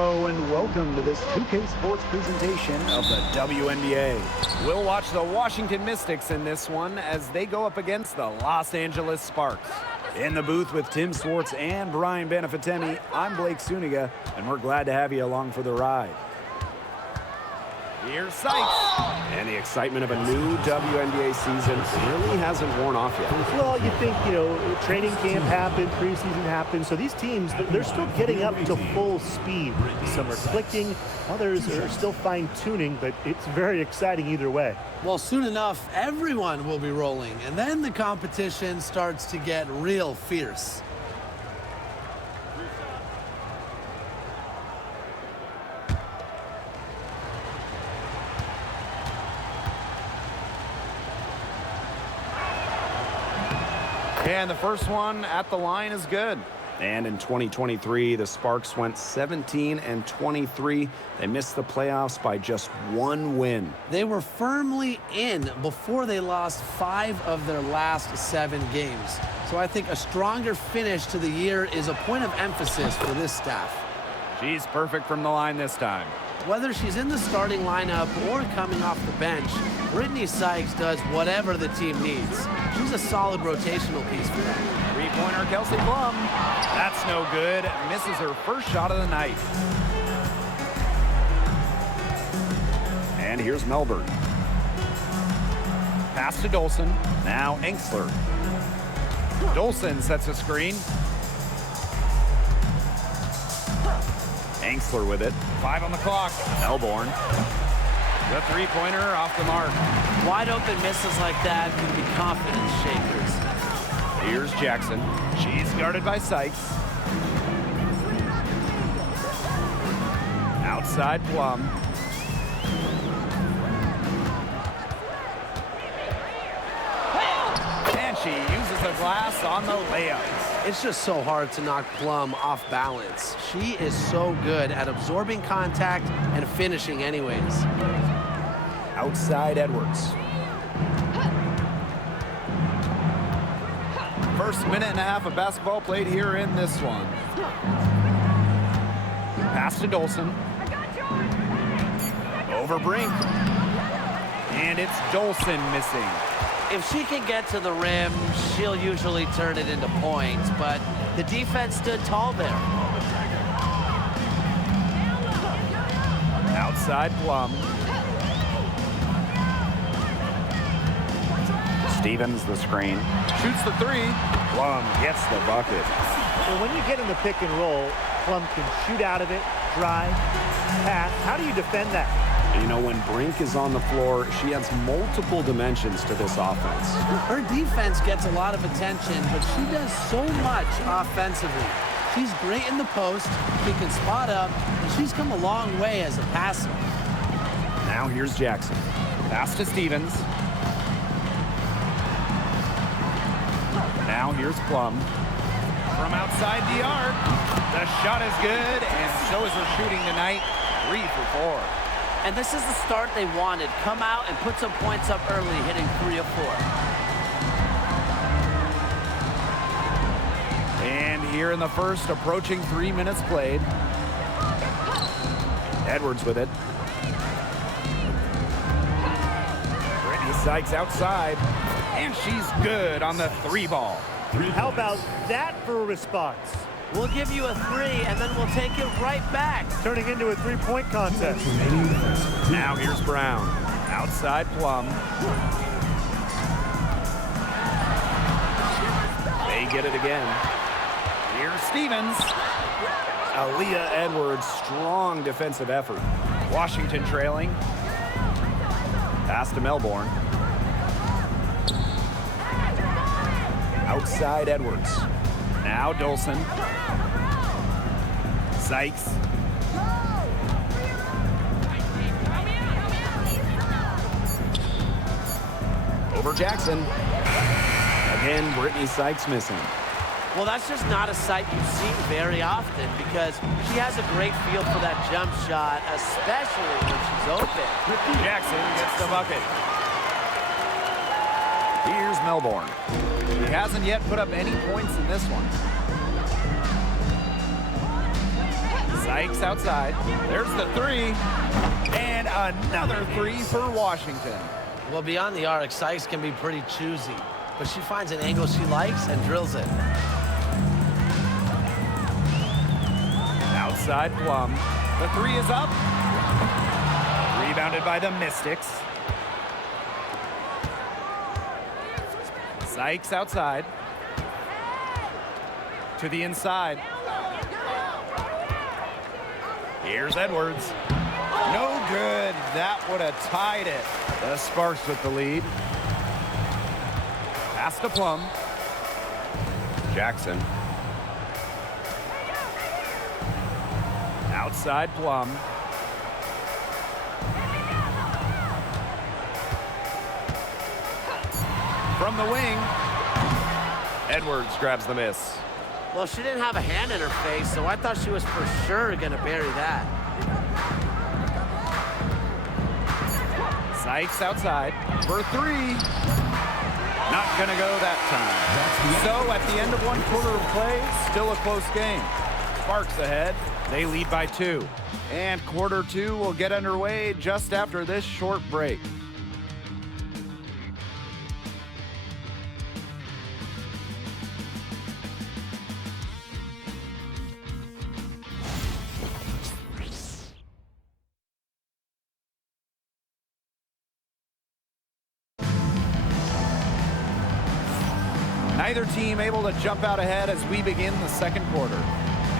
Hello and welcome to this 2K Sports presentation of the WNBA. We'll watch the Washington Mystics in this one as they go up against the Los Angeles Sparks. In the booth with Tim Swartz and Brian Benefitemi, I'm Blake Suniga, and we're glad to have you along for the ride. Here's Sykes. And the excitement of a new WNBA season really hasn't worn off yet. Well, you think, training camp happened, preseason happened, so these teams, they're still getting up to full speed. Some are clicking, others are still fine-tuning, but it's very exciting either way. Well, soon enough, everyone will be rolling, and then the competition starts to get real fierce. And the first one at the line is good. And in 2023, the Sparks went 17-23. They missed the playoffs by just one win. They were firmly in before they lost 5 of their last 7 games. So I think a stronger finish to the year is a point of emphasis for this staff. She's perfect from the line this time. Whether she's in the starting lineup or coming off the bench, Brittany Sykes does whatever the team needs. She's a solid rotational piece for them. Three-pointer, Kelsey Plum. That's no good. Misses her first shot of the night. And here's Melbourne. Pass to Dolson. Now Engstler. Dolson sets a screen. Engstler with it. 5 on the clock. Melbourne. The three-pointer off the mark. Wide open misses like that can be confidence shakers. Here's Jackson. She's guarded by Sykes. Outside Plum. And she uses the glass on the layup. It's just so hard to knock Plum off balance. She is so good at absorbing contact and finishing anyways. Outside Edwards. First minute and a half of basketball played here in this one. Pass to Dolson. Over Brink. And it's Dolson missing. If she can get to the rim, she'll usually turn it into points, but the defense stood tall there. Outside Plum. Stevens the screen. Shoots the three. Plum gets the bucket. Well, when you get in the pick and roll, Plum can shoot out of it, drive, pass. How do you defend that? When Brink is on the floor, she adds multiple dimensions to this offense. Her defense gets a lot of attention, but she does so much offensively. She's great in the post, she can spot up, and she's come a long way as a passer. Now here's Jackson. Pass to Stevens. Now here's Plum. From outside the arc. The shot is good, and so is her shooting tonight. 3 for 4. And this is the start they wanted. Come out and put some points up early, hitting 3 of 4. And here in the first, approaching 3 minutes played. Edwards with it. Brittany Sykes outside. And she's good on the 3-ball. How about that for a response? We'll give you a 3, and then we'll take it right back. Turning into a three-point contest. Now here's Brown. Outside Plum. They get it again. Here's Stevens. Aaliyah Edwards, strong defensive effort. Washington trailing. Pass to Melbourne. Outside Edwards. Now Dolson. Sykes. Over Jackson. Again, Brittany Sykes missing. Well, that's just not a sight you see very often because she has a great feel for that jump shot, especially when she's open. Jackson gets the bucket. Here's Melbourne. He hasn't yet put up any points in this one. Sykes outside. There's the three. And another three for Washington. Well, beyond the arc, Sykes can be pretty choosy, but she finds an angle she likes and drills it. Outside Plum. The three is up. Rebounded by the Mystics. Sykes outside. To the inside. Here's Edwards. No good. That would have tied it. The Sparks with the lead. Pass to Plum. Jackson. Outside Plum. From the wing. Edwards grabs the miss. Well, she didn't have a hand in her face, so I thought she was for sure going to bury that. Sykes outside for three. Not going to go that time. So at the end of one quarter of play, still a close game. Sparks ahead. They lead by 2. And quarter 2 will get underway just after this short break. Neither team able to jump out ahead as we begin the second quarter.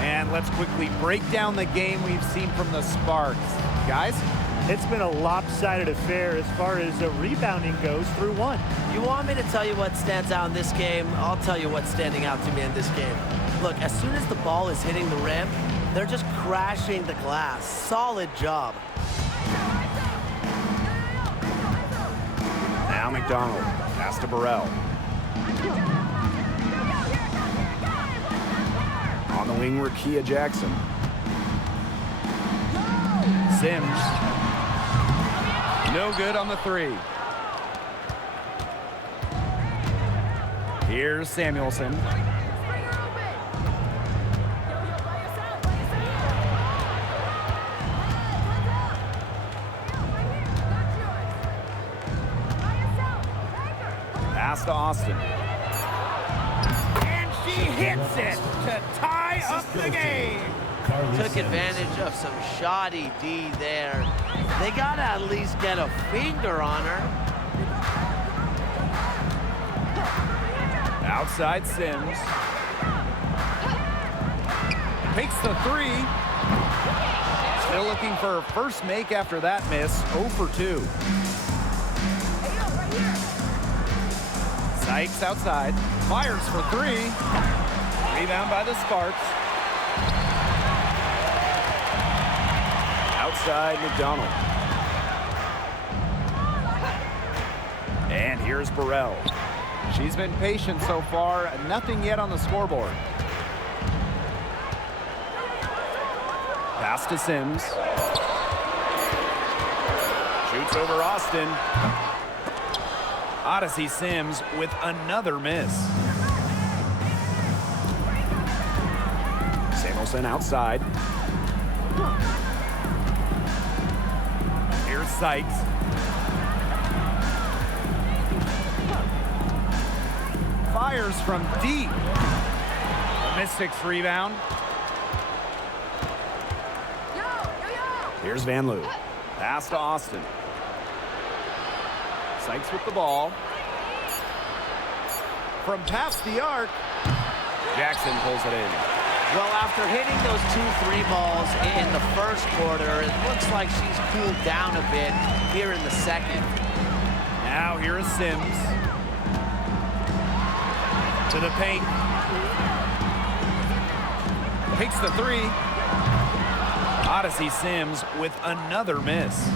And let's quickly break down the game we've seen from the Sparks. Guys? It's been a lopsided affair as far as rebounding goes through one. You want me to tell you what stands out in this game? I'll tell you what's standing out to me in this game. Look, as soon as the ball is hitting the rim, they're just crashing the glass. Solid job. Now McDonald. Pass to Burrell. On the wing, Rakia Jackson. Sims. No good on the three. Here's Samuelson. Pass to Austin. And she hits it to tie up the game. Took advantage of some shoddy D there. They got to at least get a finger on her. Outside Sims. Takes the three. Still looking for her first make after that miss. 0 for 2. Sykes outside. Fires for three. Rebound by the Sparks. Outside McDonald. And here's Burrell. She's been patient so far. Nothing yet on the scoreboard. Pass to Sims. Shoots over Austin. Odyssey Sims with another miss. Samuelson outside. Here's Sykes. Fires from deep. The Mystics rebound. Here's Van Loo. Pass to Austin. Sykes with the ball. From past the arc, Jackson pulls it in. Well, after hitting those 2 3-balls in the first quarter, it looks like she's cooled down a bit here in the second. Now here is Sims. To the paint. Takes the three. Odyssey Sims with another miss.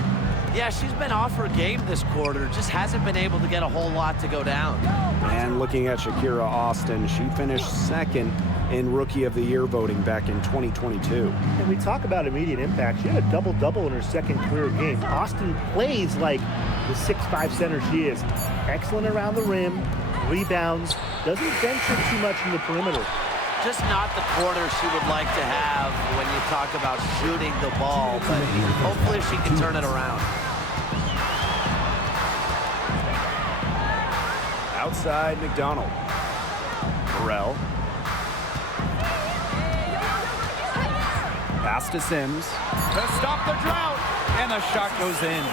Yeah, she's been off her game this quarter. Just hasn't been able to get a whole lot to go down. And looking at Shakira Austin, she finished second in Rookie of the Year voting back in 2022. And we talk about immediate impact. She had a double-double in her second career game. Austin plays like the 6'5" center she is. Excellent around the rim, rebounds, doesn't venture too much in the perimeter. Just not the quarter she would like to have when you talk about shooting the ball, but hopefully she can turn it around. Outside McDonald. Burrell. Pass to Sims. To stop the drought, and the shot goes in.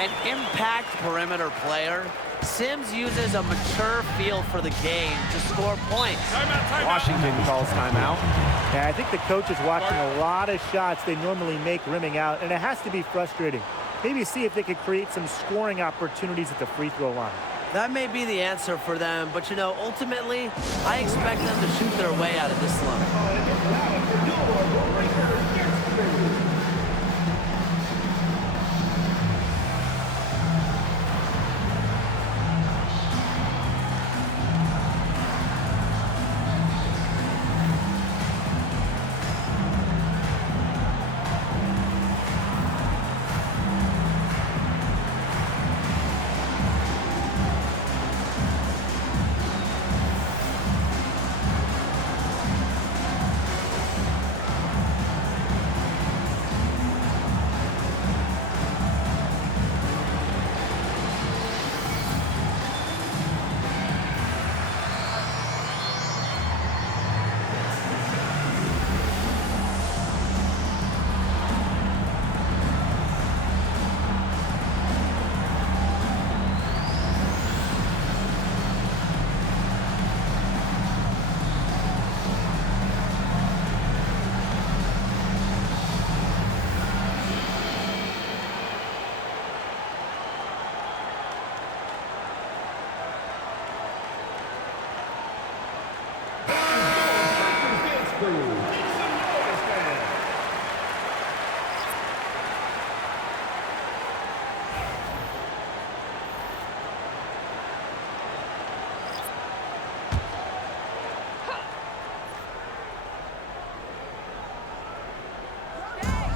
An impact perimeter player. Sims uses a mature feel for the game to score points. Washington calls timeout. Yeah, I think the coach is watching a lot of shots they normally make rimming out, and it has to be frustrating. Maybe see if they could create some scoring opportunities at the free throw line. That may be the answer for them, but you know, ultimately, I expect them to shoot their way out of this slump.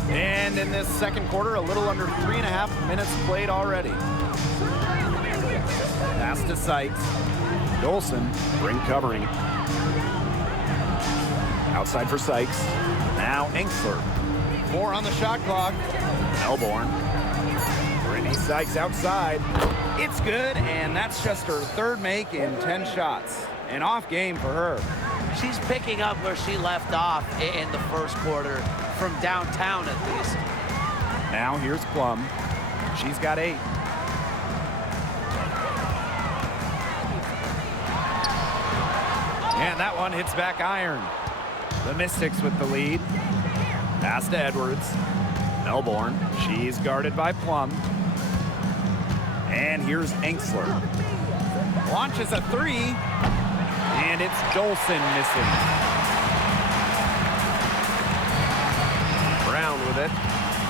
And in this second quarter, a little under 3.5 minutes played already. Pass to Sykes. Dolson, ring covering. Outside for Sykes. Now Enksler. 4 on the shot clock. Melbourne. Brittany Sykes outside. It's good, and that's just her third make in 10 shots. An off game for her. She's picking up where she left off in the first quarter, from downtown at least. Now here's Plum. She's got 8. And that one hits back iron. The Mystics with the lead. Pass to Edwards. Melbourne. She's guarded by Plum. And here's Enksler. Launches a 3. And it's Dolson missing. Brown with it.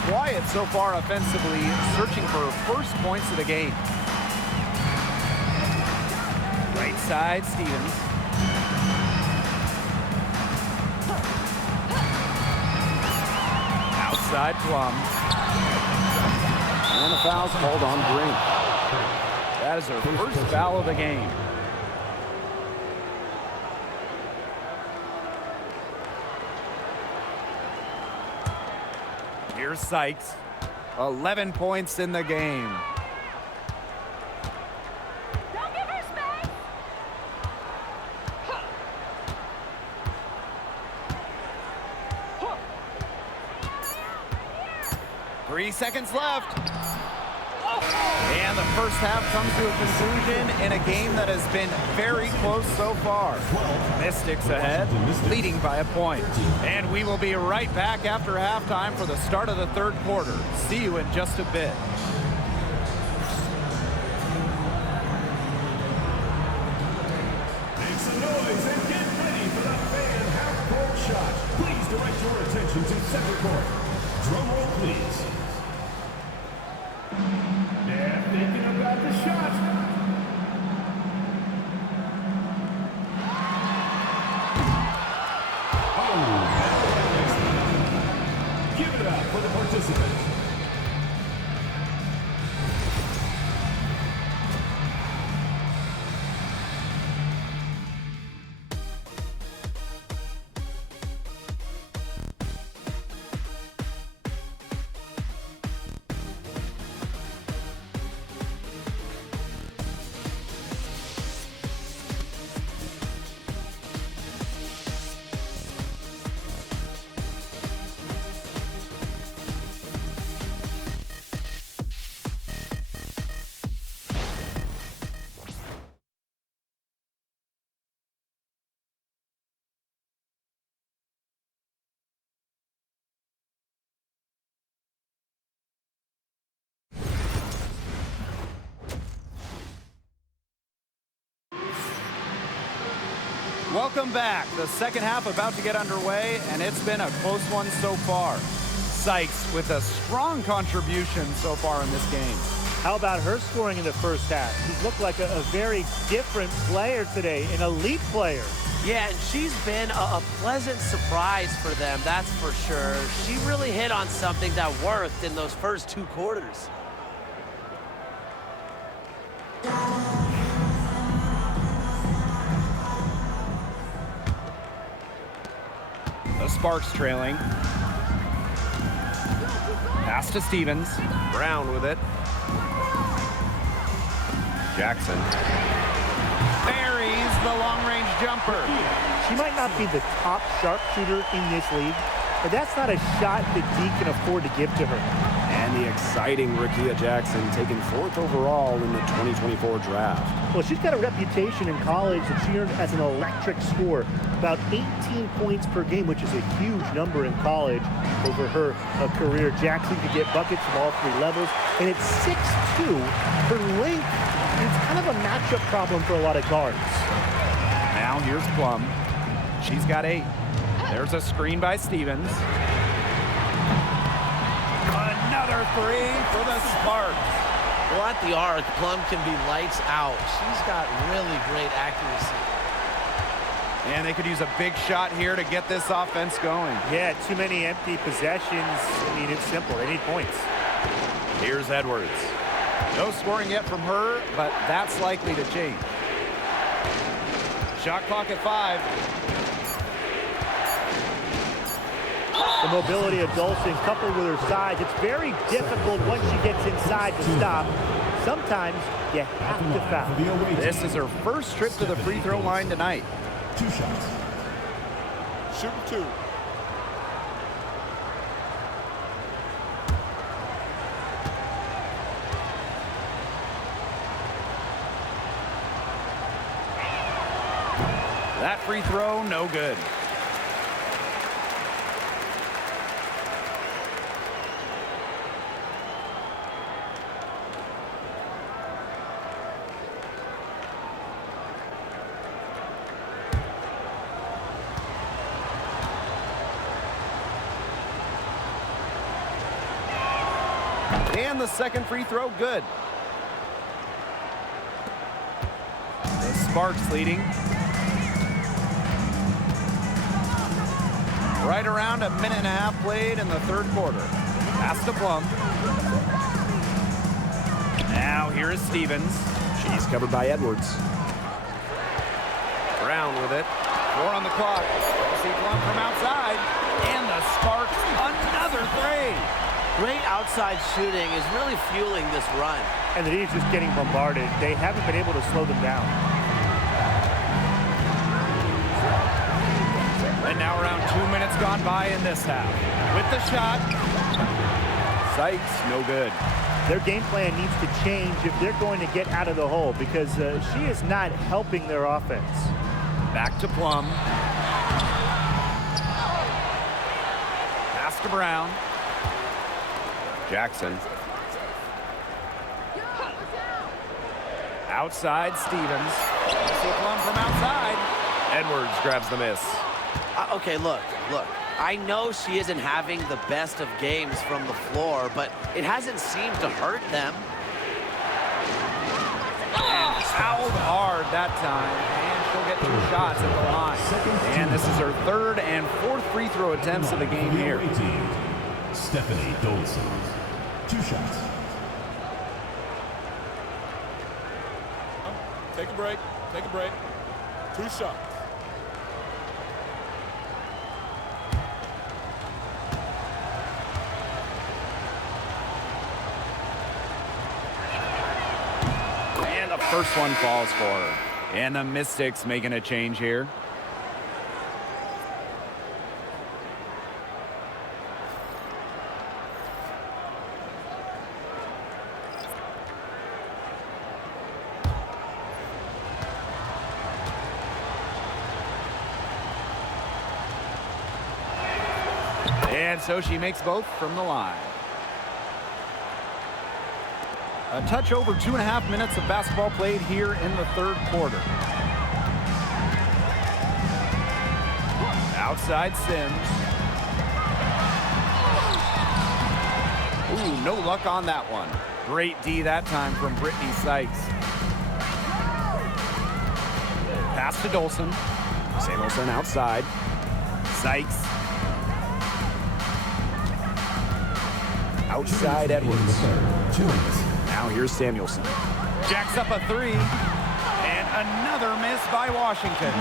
Quiet so far offensively, searching for first points of the game. Right side, Stevens. Outside, Plum. And the foul's called on Green. That is her first foul of the game. Here's Sykes. 11 points in the game. Don't give her space. 3 seconds left. And the first half comes to a conclusion in a game that has been very close so far. Mystics ahead, leading by a point. And we will be right back after halftime for the start of the third quarter. See you in just a bit. Make some noise and get ready for the fan half-court shot. Please direct your attention to center court. Drum roll, please. They're thinking about the shot. Give it up for the participants. Welcome back. The second half about to get underway, and it's been a close one so far. Sykes with a strong contribution so far in this game. How about her scoring in the first half? She's looked like a very different player today, an elite player. Yeah, and she's been a pleasant surprise for them, that's for sure. She really hit on something that worked in those first 2 quarters. The Sparks trailing. Pass to Stevens. Brown with it. Jackson. Buries the long-range jumper. She might not be the top sharpshooter in this league, but that's not a shot that Dee can afford to give to her. And the exciting Rickea Jackson taken 4th overall in the 2024 draft. Well, she's got a reputation in college that she earned as an electric scorer, about 18 points per game, which is a huge number in college over her career. Jackson could get buckets from all 3 levels, and at 6'2", her length is kind of a matchup problem for a lot of guards. Now here's Plum. She's got 8. There's a screen by Stevens. Another 3 for the Sparks. Well, at the arc, Plum can be lights out. She's got really great accuracy. And they could use a big shot here to get this offense going. Yeah, too many empty possessions. I mean, it's simple. They need points. Here's Edwards. No scoring yet from her, but that's likely to change. Shot clock at 5. The mobility of Dolson coupled with her size, it's very difficult once she gets inside to stop. Sometimes you have to foul. This is her first trip to the free throw line tonight. 2 shots. Shoot 2. That free throw, no good. And the second free throw, good. The Sparks leading. Right around a minute and a half played in the 3rd quarter. Pass to Plum. Now here is Stevens. She's covered by Edwards. Brown with it. 4 on the clock. See Plum from outside. And the Sparks, another 3. Great outside shooting is really fueling this run. And the D's just getting bombarded. They haven't been able to slow them down. And now around 2 minutes gone by in this half. With the shot. Sykes, no good. Their game plan needs to change if they're going to get out of the hole, because she is not helping their offense. Back to Plum. Pass to Brown. Jackson. Outside, Stevens. See Plum from outside. Edwards grabs the miss. Okay, look. I know she isn't having the best of games from the floor, but it hasn't seemed to hurt them. And fouled hard that time. And she'll get 2 shots at the line. And this is her 3rd and 4th free throw attempts of the game here. Stephanie Dolson. 2 shots. Take a break. Take a break. 2 shots. And the first one falls for her. And the Mystics making a change here. And so she makes both from the line. A touch over 2.5 minutes of basketball played here in the 3rd quarter. Outside Sims. Ooh, no luck on that one. Great D that time from Brittany Sykes. Pass to Dolson. Samuelson outside. Sykes. Outside Edwards. Now here's Samuelson. Jacks up a three. And another miss by Washington.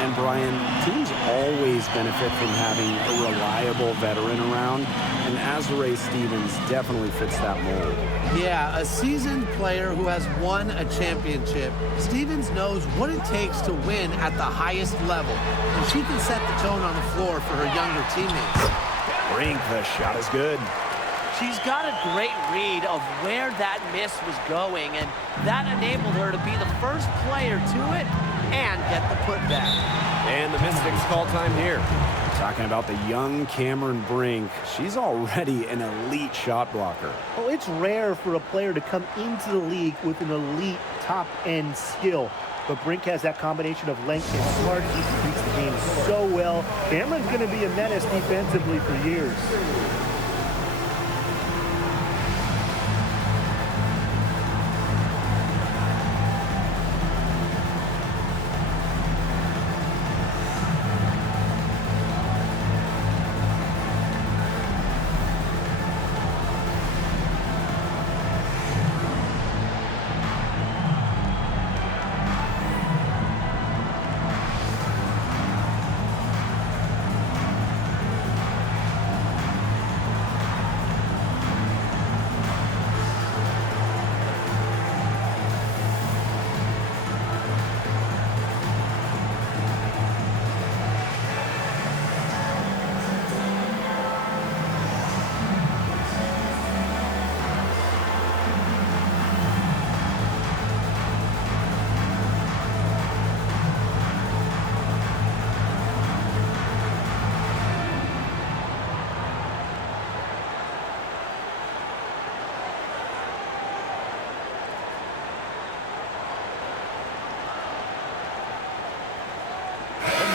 And Brian, teams always benefit from having a reliable veteran around, and Azurá Stevens definitely fits that mold. Yeah, a seasoned player who has won a championship. Stevens knows what it takes to win at the highest level, and she can set the tone on the floor for her younger teammates. Brink, the shot is good. She's got a great read of where that miss was going, and that enabled her to be the first player to it and get the putback. And the Mystics call time here. Talking about the young Cameron Brink. She's already an elite shot blocker. Well, it's rare for a player to come into the league with an elite top-end skill. But Brink has that combination of length and smart. He completes the game so well. Cameron's going to be a menace defensively for years.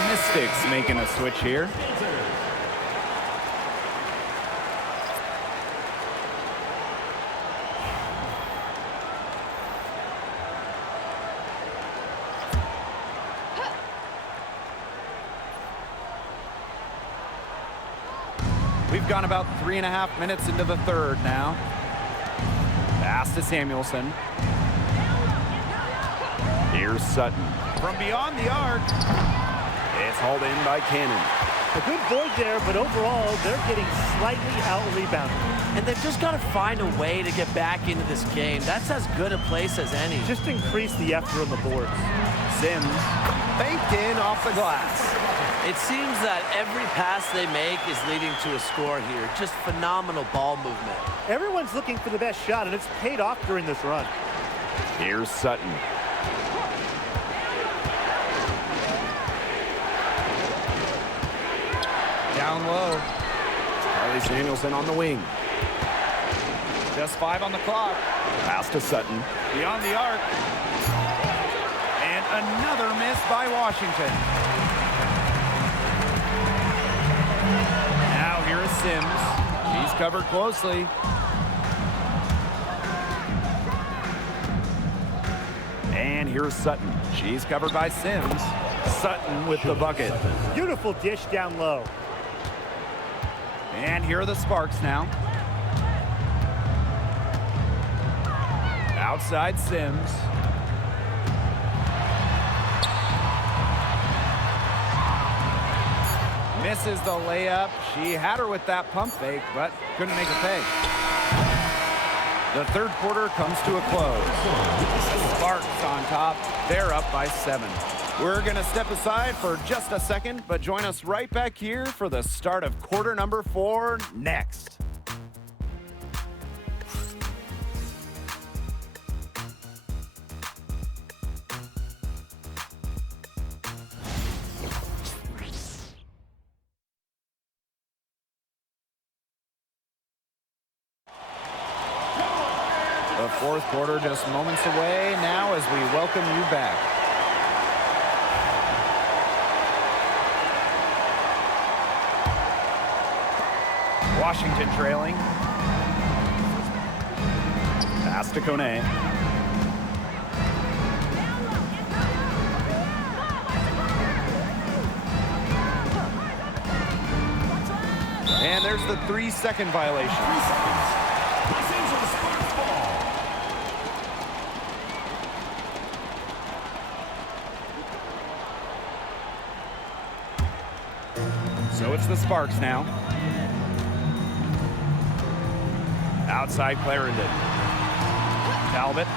Mystics making a switch here. We've gone about 3.5 minutes into the third now. Pass to Samuelson. Here's Sutton. From beyond the arc. It's hauled in by Cannon. A good board there, but overall, they're getting slightly out-rebounded. And they've just got to find a way to get back into this game. That's as good a place as any. Just increase the effort on the boards. Sims baked in off the glass. It seems that every pass they make is leading to a score here. Just phenomenal ball movement. Everyone's looking for the best shot, and it's paid off during this run. Here's Sutton. Down low. Carly Samuelson on the wing. Just 5 on the clock. Pass to Sutton. Beyond the arc. And another miss by Washington. Now here is Sims. She's covered closely. And here's Sutton. She's covered by Sims. Sutton with the bucket. Beautiful dish down low. And here are the Sparks now. Outside Sims. Misses the layup. She had her with that pump fake, but couldn't make it pay. The third quarter comes to a close. Sparks on top. They're up by 7. We're going to step aside for just a second, but join us right back here for the start of quarter number 4 next. The fourth quarter just moments away now as we welcome you back. Washington trailing. Pass to Kone. And there's the 3-second violation. 3 seconds. Los Angeles Sparks ball. So it's the Sparks now. Outside Clarendon. Talbot.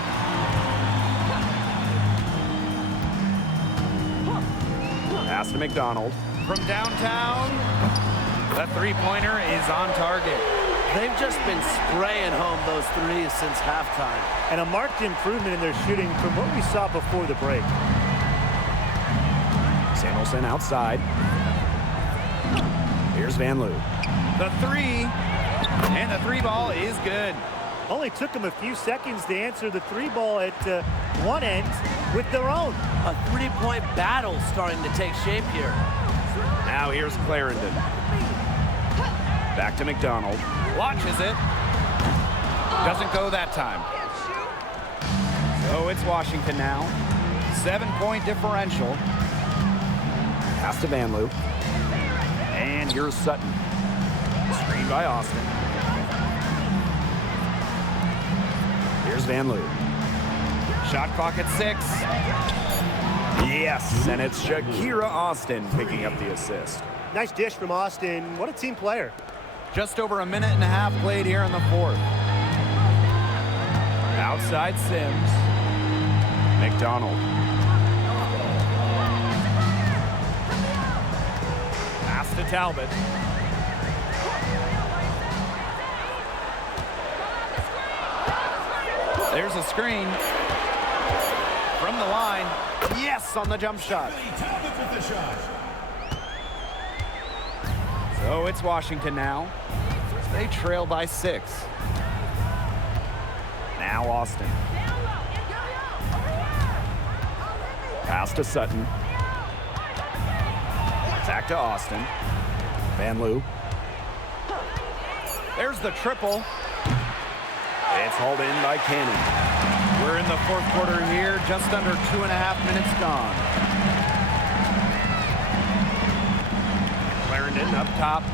Pass to McDonald. From downtown, the three-pointer is on target. They've just been spraying home those threes since halftime. And a marked improvement in their shooting from what we saw before the break. Samuelson outside. Here's Van Loo. The three, and the three ball is good. Only took them a few seconds to answer the three ball at one end with their own. A three-point battle starting to take shape here. Now here's Clarendon. Back to McDonald. Launches it. Doesn't go that time. So it's Washington now. 7-point differential. Pass to Van Loo. And here's Sutton. Screen by Austin. Here's Van Loo. Shot clock at 6. Yes, and it's Shakira Austin picking up the assist. Nice dish from Austin. What a team player. Just over a minute and a half played here in the fourth. Outside Sims. McDonald. Pass to Talbot. There's a screen. From the line. Yes, on the jump shot. Talbot with the shot. So it's Washington now. They trail by 6. Now Austin. Pass to Sutton. Back to Austin. Van Loo. There's the triple. It's hauled in by Cannon. We're in the fourth quarter here, just under 2.5 minutes gone. Clarendon up top.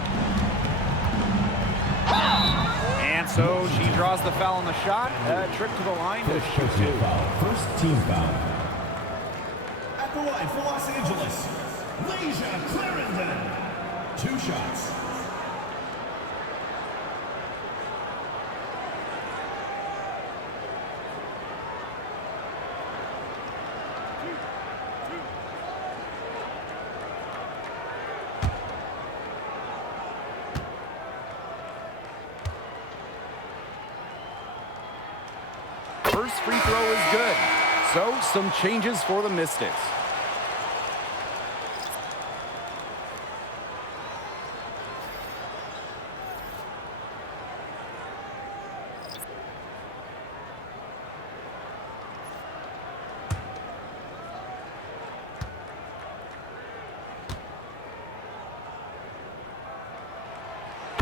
And so she draws the foul on the shot. Trip to the line to shoot 2. First team foul. At the line for Los Angeles, Layshia Clarendon. 2 shots. First free throw is good. So some changes for the Mystics.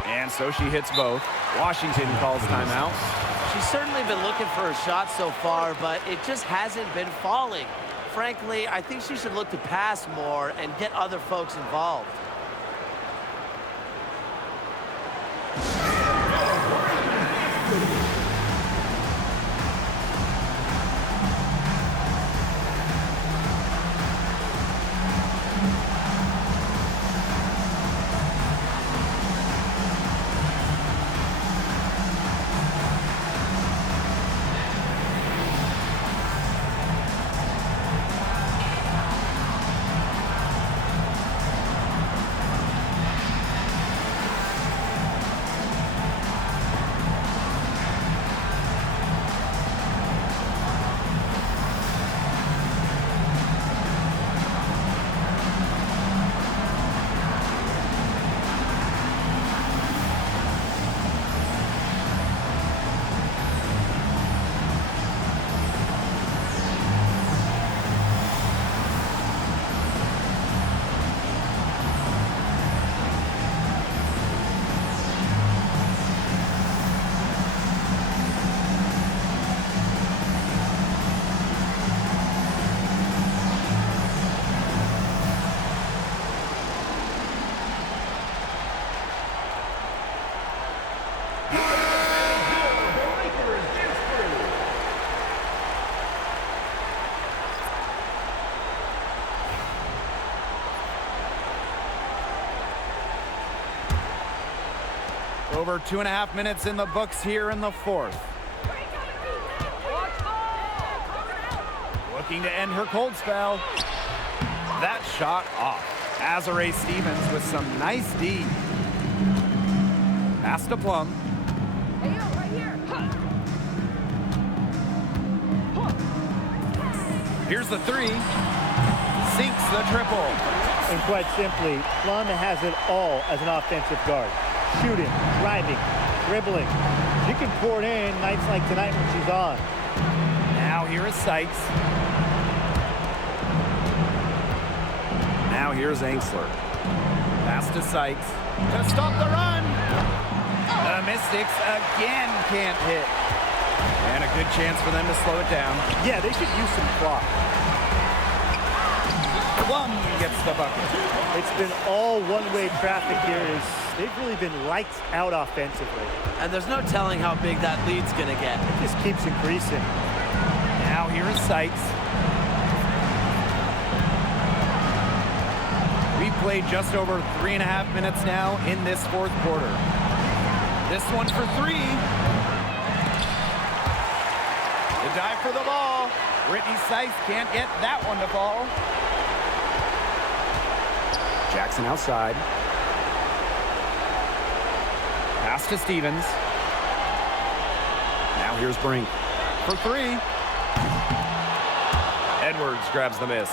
And so she hits both. Washington calls timeout. She's certainly been looking for a shot so far, but it just hasn't been falling. Frankly, I think she should look to pass more and get other folks involved. Over 2.5 minutes in the books here in the fourth. Looking to end her cold spell. That shot off. Azurá Stevens with some nice D. Pass to Plum. Hey, yo, right here. Here's the three. Sinks the triple. And quite simply, Plum has it all as an offensive guard. Shooting, driving, dribbling. She can pour it in nights like tonight when she's on. Now here is Sykes. Now here's Angsler. Pass to Sykes to stop the run. The Mystics again can't hit. And a good chance for them to slow it down. Yeah, they should use some clock. Plum gets the bucket. It's been all one-way traffic here. They've really been lights out offensively. And there's no telling how big that lead's going to get. It just keeps increasing. Now here is Sykes. We've played just over 3.5 minutes now in this fourth quarter. This one for three. The dive for the ball. Brittany Sykes can't get that one to fall. Jackson outside. Pass to Stevens. Now here's Brink for three. Edwards grabs the miss.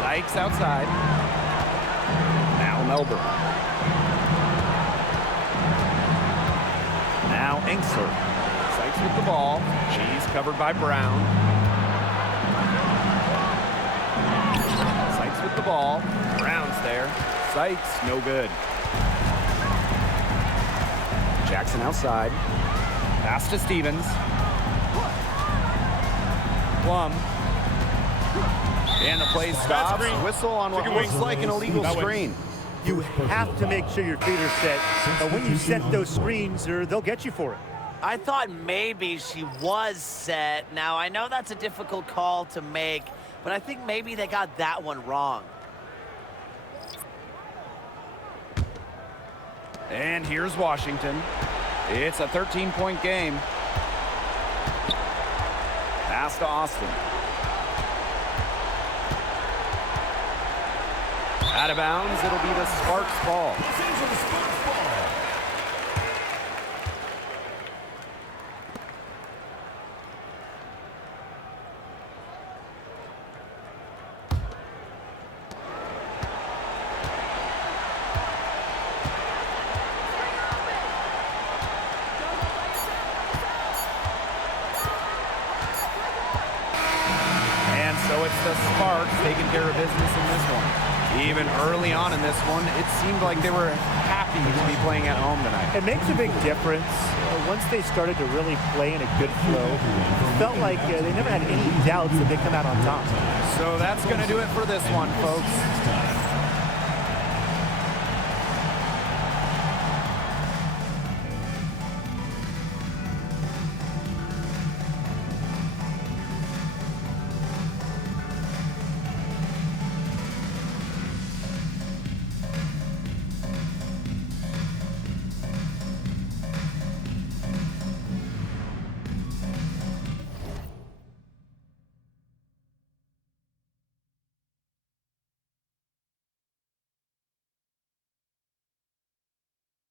Sykes outside. Now Melbourne. Now Angsler. Sykes with the ball. She's covered by Brown. Sykes with the ball. Brown's there. Sykes, no good. Jackson outside. Pass to Stevens. Plum. And the play stops. Whistle on what looks like an illegal screen. You have to make sure your feet are set. But when you set those screens, they'll get you for it. I thought maybe she was set. Now, I know that's a difficult call to make, but I think maybe they got that one wrong. And here's Washington. It's a 13-point game. Pass to Austin. Out of bounds, it'll be the Sparks ball. Los Angeles Sparks ball. And so it's the Sparks taking care of business in this one. Even early on in this one, it seemed like they were happy to be playing at home tonight. It makes a big difference. Once they started to really play in a good flow, it felt like they never had any doubts that they'd come out on top. So that's going to do it for this one, folks.